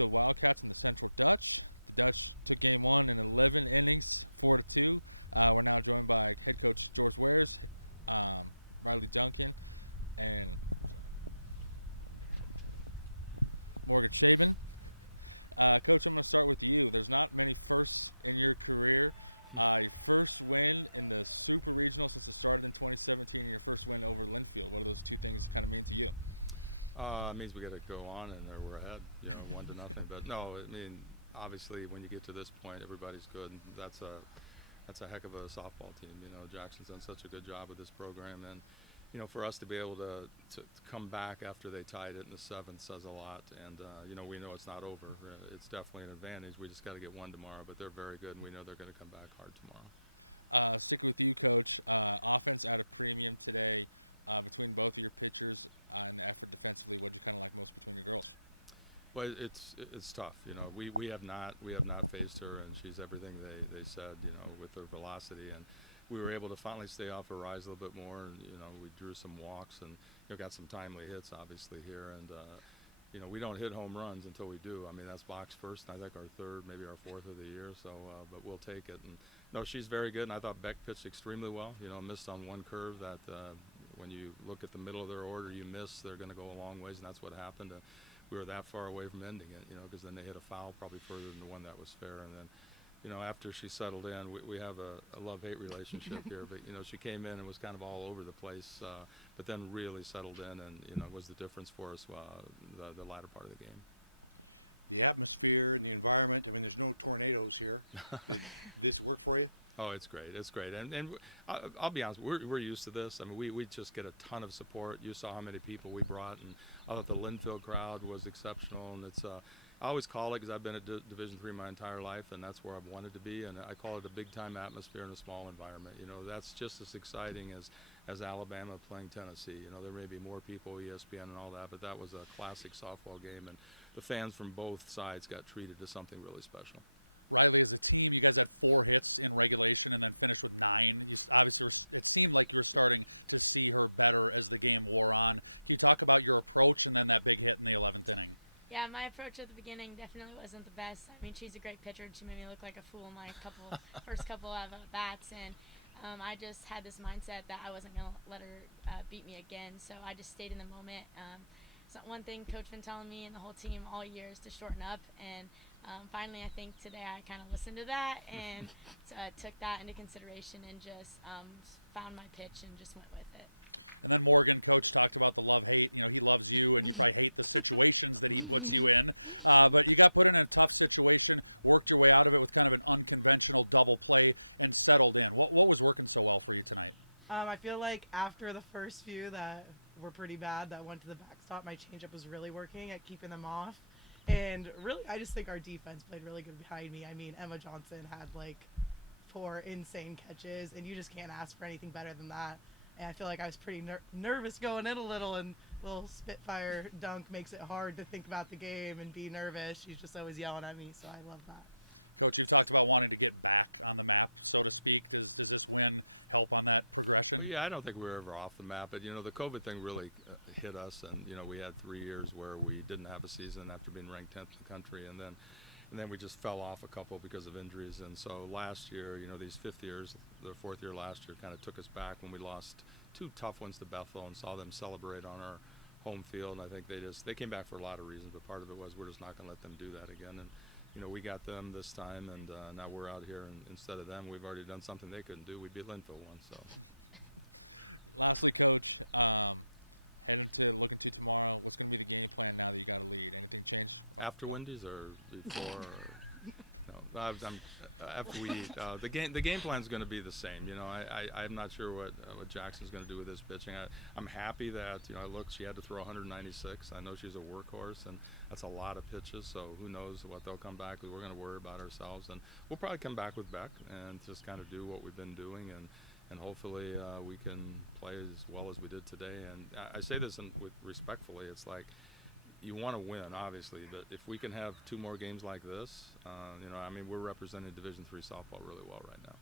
Morgan Schaben. Coach, I'm going to start with you. There's not many firsts in your career. Your first win in the Super Regional since the start in 2017, your first win over this team. It means we got to go on, and we're ahead, 1-0. But no, I mean, obviously, when you get to this point, everybody's good. And that's a heck of a softball team. Jackson's done such a good job with this program, and for us to be able to come back after they tied it in the seventh says a lot. And we know it's not over. It's definitely an advantage. We just got to get one tomorrow, but they're very good, and we know they're going to come back hard tomorrow. Stick with you, Coach. Offense had a premium today between both of your pitchers. Well, it's tough. We have not faced her, and she's everything they said. With her velocity, and we were able to finally stay off her rise a little bit more. And we drew some walks and got some timely hits, obviously here. And we don't hit home runs until we do. I mean, that's box first, and I think our third, maybe our fourth of the year. So, but we'll take it. And no, she's very good. And I thought Beck pitched extremely well. Missed on one curve that when you look at the middle of their order, you miss. They're going to go a long ways, and that's what happened. We were that far away from ending it, because then they hit a foul probably further than the one that was fair. And then, after she settled in, we have a love-hate relationship here. But, she came in and was kind of all over the place, but then really settled in and, was the difference for us the latter part of the game. The atmosphere and the environment, I mean, there's no tornadoes here. Does this work for you? Oh, it's great. It's great. And I'll be honest, we're used to this. I mean, we just get a ton of support. You saw how many people we brought, and I thought the Linfield crowd was exceptional. And it's I always call it, because I've been at Division III my entire life, and that's where I've wanted to be. And I call it a big-time atmosphere in a small environment. That's just as exciting as Alabama playing Tennessee. There may be more people, ESPN and all that, but that was a classic softball game, and the fans from both sides got treated to something really special. Rylee, as a team, you guys had 4 hits in regulation and then finished with 9. Obviously, it seemed like you're starting to see her better as the game wore on. Can you talk about your approach and then that big hit in the 11th inning? Yeah, my approach at the beginning definitely wasn't the best. I mean, she's a great pitcher, and she made me look like a fool in my first couple of bats, and I just had this mindset that I wasn't going to let her beat me again, so I just stayed in the moment. So one thing Coach been telling me and the whole team all year is to shorten up, and finally I think today I kind of listened to that and took that into consideration and just found my pitch and just went with it. And Morgan, Coach talked about the love-hate. He loves you, and you probably hate the situations that he puts you in. But you got put in a tough situation, worked your way out of it with kind of an unconventional double play, and settled in. What was working so well for you tonight? I feel like after the first few that were pretty bad that went to the backstop, my changeup was really working at keeping them off. And really, I just think our defense played really good behind me. I mean, Emma Johnson had like 4 insane catches, and you just can't ask for anything better than that. And I feel like I was pretty nervous going in a little, and little Spitfire dunk makes it hard to think about the game and be nervous. She's just always yelling at me, so I love that. Coach, you talked about wanting to get back on the map, so to speak. Does this win help on that progression? Well, yeah, I don't think we were ever off the map, but the COVID thing really hit us, and we had 3 years where we didn't have a season after being ranked 10th in the country, and then we just fell off a couple because of injuries. And so last year, these 5th years, the 4th year last year kind of took us back when we lost 2 tough ones to Bethel and saw them celebrate on our home field. And I think they came back for a lot of reasons, but part of it was we're just not going to let them do that again. And we got them this time, and now we're out here, and instead of them, we've already done something they couldn't do. We beat Linfield once. So. Lastly, Coach, and to look at tomorrow, what's going to be the game plan now? You got to lead. After Wendy's or before? No, after we eat. The game plan is going to be the same. I'm not sure what Jackson's going to do with his pitching. I'm happy that she had to throw 196. I know she's a workhorse, and that's a lot of pitches. So who knows what they'll come back with? We're going to worry about ourselves, and we'll probably come back with Beck and just kind of do what we've been doing, and hopefully we can play as well as we did today. And I say this respectfully. It's like, you want to win, obviously, but if we can have 2 more games like this, we're representing Division III softball really well right now.